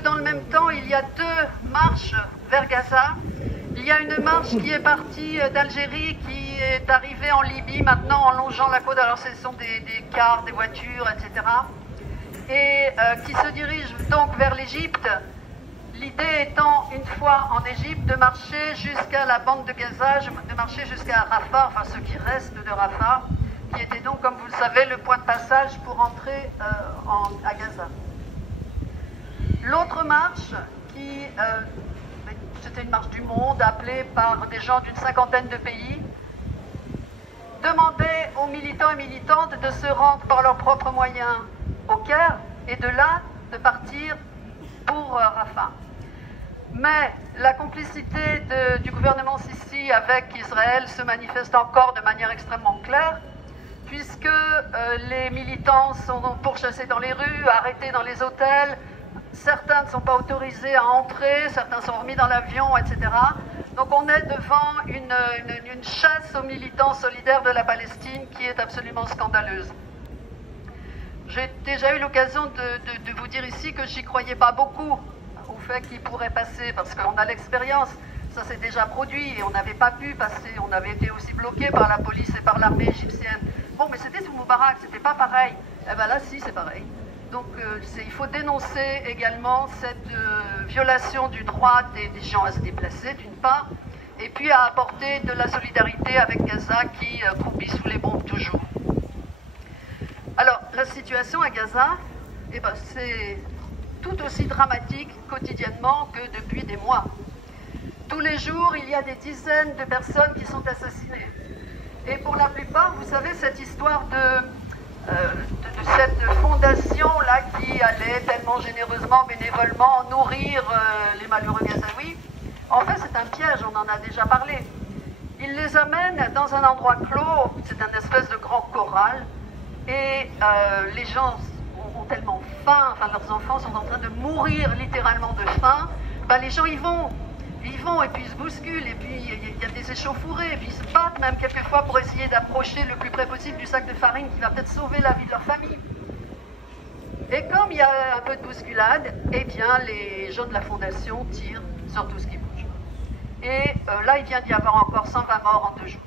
dans le même temps, il y a deux marches vers Gaza. Il y a une marche qui est partie d'Algérie, qui est arrivée en Libye, maintenant en longeant la côte. Alors ce sont des cars, des voitures, etc. Et qui se dirige donc vers l'Égypte. L'idée étant, une fois en Égypte, de marcher jusqu'à la bande de Gaza, de marcher jusqu'à Rafah, enfin ce qui reste de Rafah, qui était donc, comme vous le savez, le point de passage pour entrer à Gaza. L'autre marche, c'était une marche du monde, appelée par des gens d'une cinquantaine de pays, demandait aux militants et militantes de se rendre par leurs propres moyens au Caire, et de là, de partir pour Rafah. Mais la complicité du gouvernement Sisi avec Israël se manifeste encore de manière extrêmement claire, puisque les militants sont pourchassés dans les rues, arrêtés dans les hôtels, certains ne sont pas autorisés à entrer, certains sont remis dans l'avion, etc. Donc on est devant une chasse aux militants solidaires de la Palestine qui est absolument scandaleuse. J'ai déjà eu l'occasion de vous dire ici que j'y croyais pas beaucoup au fait qu'il pourrait passer, parce qu'on a l'expérience, ça s'est déjà produit et on n'avait pas pu passer, on avait été aussi bloqué par la police et par l'armée égyptienne. Bon, mais c'était sous Moubarak, c'était pas pareil. Eh bien là, si, c'est pareil. Donc il faut dénoncer également cette violation du droit des gens à se déplacer, d'une part, et puis à apporter de la solidarité avec Gaza qui croupit sous les bombes toujours. Alors, la situation à Gaza, eh ben, c'est tout aussi dramatique quotidiennement que depuis des mois. Tous les jours, il y a des dizaines de personnes qui sont assassinées. Et pour la plupart, vous savez, cette histoire de cette fondation-là qui allait tellement généreusement, bénévolement nourrir les malheureux Gazaouis, en fait, c'est un piège, on en a déjà parlé. Ils les amènent dans un endroit clos, c'est un espèce de grand corral, et les gens ont tellement faim, enfin leurs enfants sont en train de mourir littéralement de faim, ben, les gens y vont et puis ils se bousculent, et puis il y a des échauffourées, et puis ils se battent même quelquefois pour essayer d'approcher le plus près possible du sac de farine qui va peut-être sauver la vie de leur famille. Et comme il y a un peu de bousculade, eh bien les gens de la fondation tirent sur tout ce qui bouge. Et là, il vient d'y avoir encore 120 morts en 2 jours.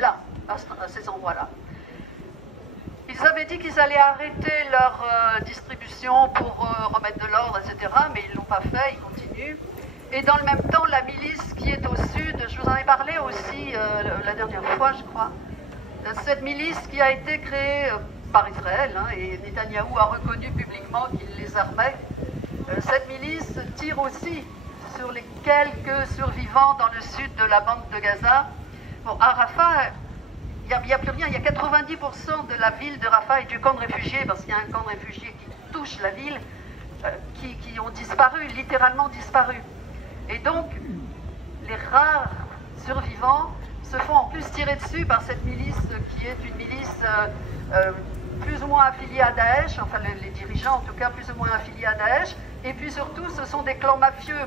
Là, à ces endroits-là. Ils avaient dit qu'ils allaient arrêter leur distribution pour remettre de l'ordre, etc. Mais ils ne l'ont pas fait, ils continuent. Et dans le même temps, la milice qui est au sud, je vous en ai parlé aussi la dernière fois, je crois, cette milice qui a été créée par Israël, hein, et Netanyahou a reconnu publiquement qu'il les armait, cette milice tire aussi sur les quelques survivants dans le sud de la bande de Gaza. Bon, à Rafah, il n'y a plus rien, il y a 90% de la ville de Rafah et du camp de réfugiés, parce qu'il y a un camp de réfugiés qui touche la ville, qui ont disparu, littéralement disparu. Et donc, les rares survivants se font en plus tirer dessus par cette milice qui est une milice plus ou moins affiliée à Daesh, enfin les dirigeants en tout cas plus ou moins affiliés à Daesh, et puis surtout ce sont des clans mafieux.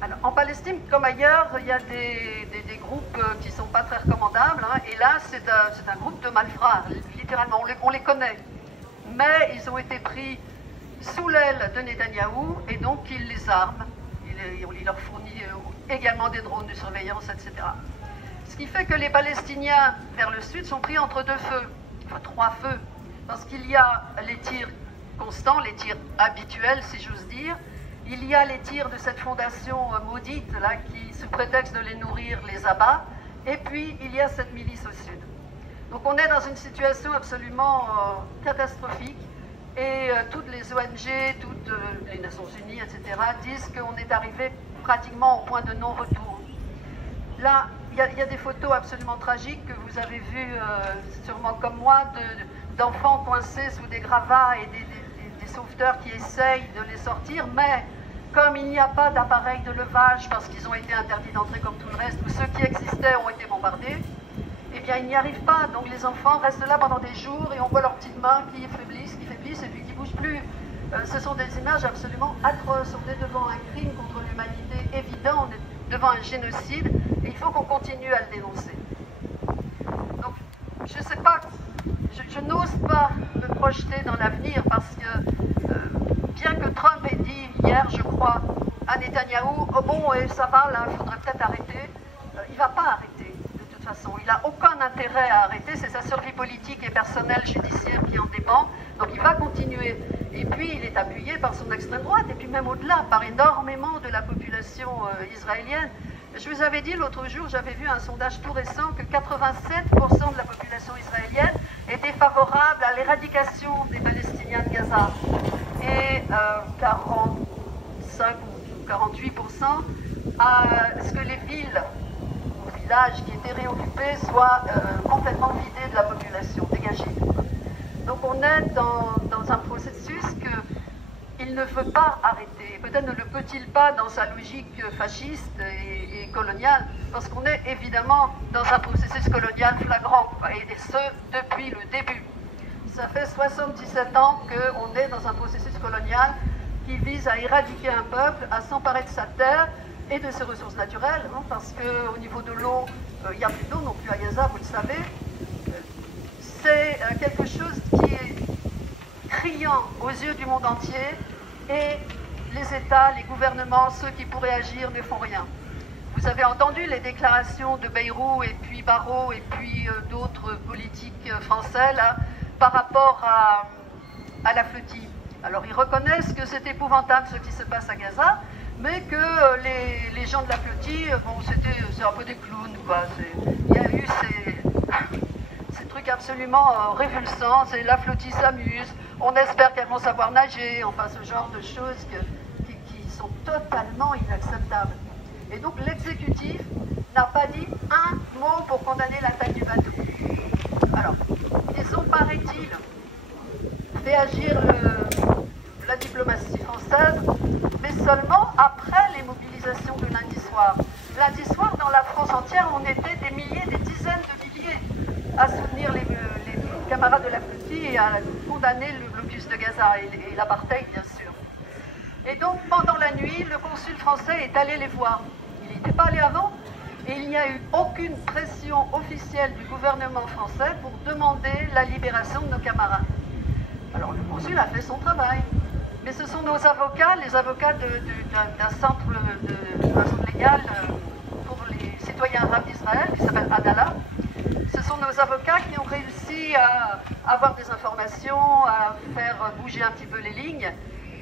Alors, en Palestine, comme ailleurs, il y a des groupes qui ne sont pas très recommandables, hein, et là c'est un groupe de malfrats, littéralement, on les connaît. Mais ils ont été pris sous l'aile de Netanyahou, et donc il les arme. Il leur fournit également des drones de surveillance, etc. Ce qui fait que les Palestiniens vers le sud sont pris entre 2 feux, enfin 3 feux, parce qu'il y a les tirs constants, les tirs habituels, si j'ose dire. Il y a les tirs de cette fondation maudite, là, qui, sous prétexte de les nourrir, les abat. Et puis, il y a cette milice au sud. Donc on est dans une situation absolument catastrophique. Et toutes les ONG, toutes les Nations Unies, etc., disent qu'on est arrivé pratiquement au point de non-retour. Là, il y a des photos absolument tragiques que vous avez vues, sûrement comme moi, d'enfants coincés sous des gravats et des sauveteurs qui essayent de les sortir, mais comme il n'y a pas d'appareil de levage, parce qu'ils ont été interdits d'entrer comme tout le reste, ou ceux qui existaient ont été bombardés, eh bien, ils n'y arrivent pas. Donc les enfants restent là pendant des jours et on voit leurs petites mains qui faiblissent et puis qui ne bougent plus. Ce sont des images absolument atroces. On est devant un crime contre l'humanité évident, on est devant un génocide et il faut qu'on continue à le dénoncer. Donc, je ne sais pas, je n'ose pas me projeter dans l'avenir parce que bien que Trump ait hier, je crois, à Netanyahou, oh bon, ça va, là, il faudrait peut-être arrêter. Il ne va pas arrêter, de toute façon. Il n'a aucun intérêt à arrêter, c'est sa survie politique et personnelle judiciaire qui en dépend. Donc il va continuer. Et puis il est appuyé par son extrême droite, et puis même au-delà, par énormément de la population israélienne. Je vous avais dit l'autre jour, j'avais vu un sondage tout récent, que 87% de la population israélienne était favorable à l'éradication des Palestiniens de Gaza. Et 45 ou 48% à ce que les villes ou villages qui étaient réoccupés soient complètement vidés de la population, dégagés. Donc on est dans un processus qu'il ne veut pas arrêter. Peut-être ne le peut-il pas dans sa logique fasciste et coloniale, parce qu'on est évidemment dans un processus colonial flagrant, et ce, depuis le début. Ça fait 77 ans qu'on est dans un processus colonial qui vise à éradiquer un peuple, à s'emparer de sa terre et de ses ressources naturelles, hein, parce qu'au niveau de l'eau, il n'y a plus d'eau non plus à Gaza, vous le savez. C'est quelque chose qui est criant aux yeux du monde entier, et les États, les gouvernements, ceux qui pourraient agir ne font rien. Vous avez entendu les déclarations de Bayrou et puis Barrot et puis d'autres politiques français là, par rapport à la flottille. Alors ils reconnaissent que c'est épouvantable ce qui se passe à Gaza, mais que les gens de la flottille, bon, c'est un peu des clowns, quoi. Il y a eu ces trucs absolument révulsants, c'est la flottille s'amuse, on espère qu'elles vont savoir nager, enfin ce genre de choses qui sont totalement inacceptables. Et donc l'exécutif n'a pas dit un mot pour condamner l'attaque du bateau. Alors, ils ont, paraît-il, fait agir la diplomatie française, mais seulement après les mobilisations de lundi soir. Lundi soir, dans la France entière, on était des milliers, des dizaines de milliers à soutenir les camarades de la flottille et à condamner le blocus de Gaza et l'apartheid, bien sûr. Et donc, pendant la nuit, le consul français est allé les voir. Il n'était pas allé avant, et il n'y a eu aucune pression officielle du gouvernement français pour demander la libération de nos camarades. Alors, le consul a fait son travail. Mais ce sont nos avocats, les avocats d'un centre légal pour les citoyens arabes d'Israël, qui s'appelle Adala. Ce sont nos avocats qui ont réussi à avoir des informations, à faire bouger un petit peu les lignes,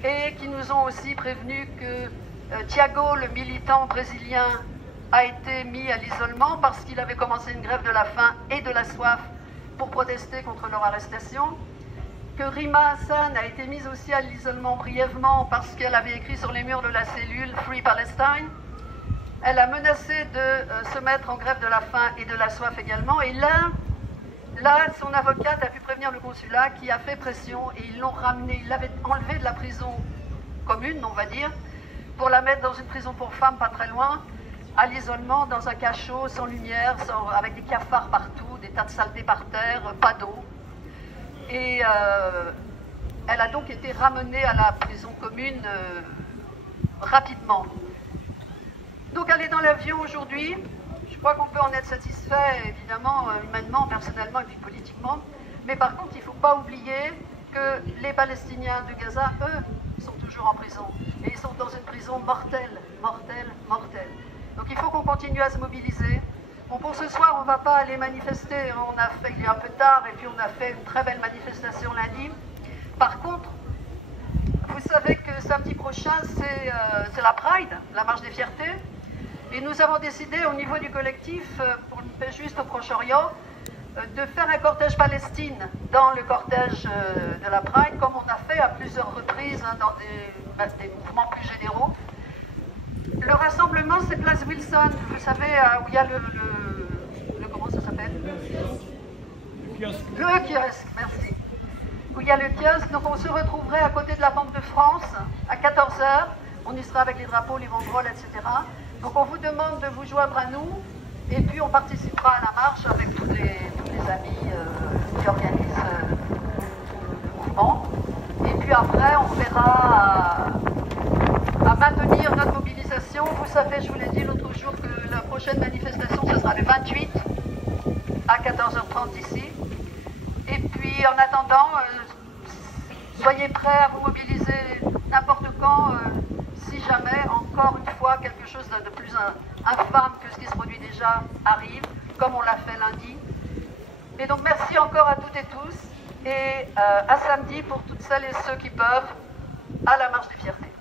et qui nous ont aussi prévenu que Thiago, le militant brésilien, a été mis à l'isolement parce qu'il avait commencé une grève de la faim et de la soif pour protester contre leur arrestation. Que Rima Hassan a été mise aussi à l'isolement brièvement parce qu'elle avait écrit sur les murs de la cellule « Free Palestine ». Elle a menacé de se mettre en grève de la faim et de la soif également. Et là, son avocate a pu prévenir le consulat qui a fait pression et ils l'ont ramenée, ils l'avaient enlevée de la prison commune, on va dire, pour la mettre dans une prison pour femmes pas très loin, à l'isolement, dans un cachot, sans lumière, avec des cafards partout, des tas de saletés par terre, pas d'eau. Et elle a donc été ramenée à la prison commune rapidement. Donc elle est dans l'avion aujourd'hui. Je crois qu'on peut en être satisfait, évidemment, humainement, personnellement et puis politiquement. Mais par contre, il ne faut pas oublier que les Palestiniens de Gaza, eux, sont toujours en prison. Et ils sont dans une prison mortelle, mortelle, mortelle. Donc il faut qu'on continue à se mobiliser. Bon, pour ce soir, on ne va pas aller manifester. Il est un peu tard et puis on a fait une très belle manifestation lundi. Par contre, vous savez que samedi prochain, c'est la Pride, la marche des fiertés. Et nous avons décidé au niveau du collectif, pour une paix juste au Proche-Orient, de faire un cortège Palestine dans le cortège de la Pride, comme on a fait à plusieurs reprises hein, dans des mouvements plus généraux. Le rassemblement, c'est place Wilson, vous savez, où il y a comment ça s'appelle? Le kiosque. Le kiosque, merci. Où il y a le kiosque, donc on se retrouverait à côté de la Banque de France à 14 h. On y sera avec les drapeaux, les banderoles, etc. Donc on vous demande de vous joindre à nous, et puis on participera à la marche avec tous les amis qui organisent le mouvement. Et puis après, on verra à maintenir notre mobilisation. Vous savez, je vous l'ai dit l'autre jour, que la prochaine manifestation, ce sera le 28 à 14h30 ici. Et puis en attendant, soyez prêts à vous mobiliser n'importe quand. infâme que ce qui se produit déjà arrive, comme on l'a fait lundi. Et donc merci encore à toutes et tous, et à samedi pour toutes celles et ceux qui peuvent, à la marche des fiertés.